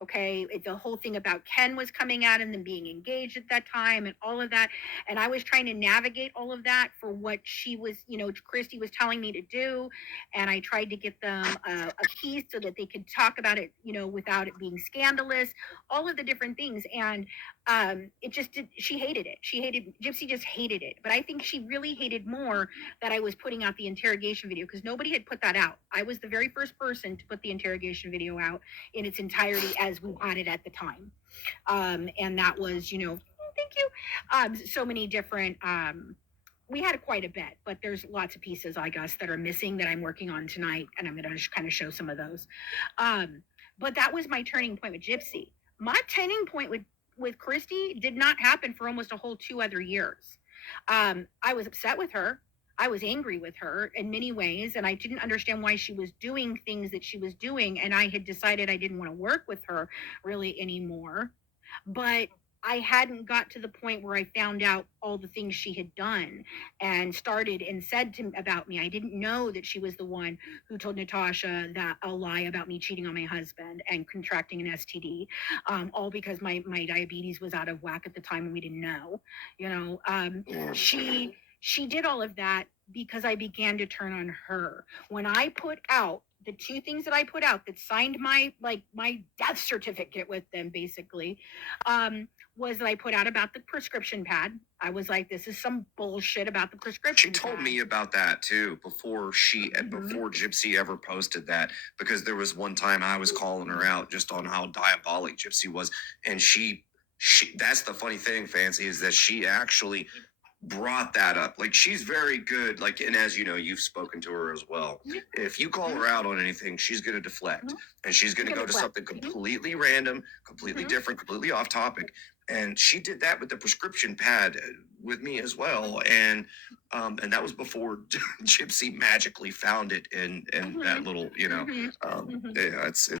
Okay, the whole thing about Ken was coming out and them being engaged at that time and all of that. And I was trying to navigate all of that for what she was, Christy was telling me to do. And I tried to get them a piece so that they could talk about it, without it being scandalous, all of the different things. And it just did, she hated it. Gypsy just hated it. But I think she really hated more that I was putting out the interrogation video, because nobody had put that out. I was the very first person to put the interrogation video out in its entirety as we had it at the time. And that was, thank you. So many different, we had quite a bit, but there's lots of pieces, I guess, that are missing that I'm working on tonight. And I'm going to kind of show some of those. But that was my turning point with Gypsy. My turning point with Christy did not happen for almost a whole 2 other years. I was upset with her. I was angry with her in many ways, and I didn't understand why she was doing things that she was doing. And I had decided I didn't want to work with her really anymore. But I hadn't got to the point where I found out all the things she had done and started and said about me. I didn't know that she was the one who told Natasha that a lie about me cheating on my husband and contracting an STD, all because my diabetes was out of whack at the time and we didn't know. She did all of that because I began to turn on her. When I put out the 2 things that I put out that signed my death certificate with them, basically, was that I put out about the prescription pad. I was like, this is some bullshit about the prescription. She told pad. me about that too before before Gypsy ever posted that, because there was one time I was calling her out just on how diabolic Gypsy was, and she that's the funny thing, Fancy, is that she actually brought that up. Like, she's very good, like, and as you know, you've spoken to her as well. If you call her out on anything, she's going to deflect, and she's going to go to something completely random, completely different, completely off topic. And she did that with the prescription pad with me as well. And that was before Gypsy magically found it in that little, yeah, it's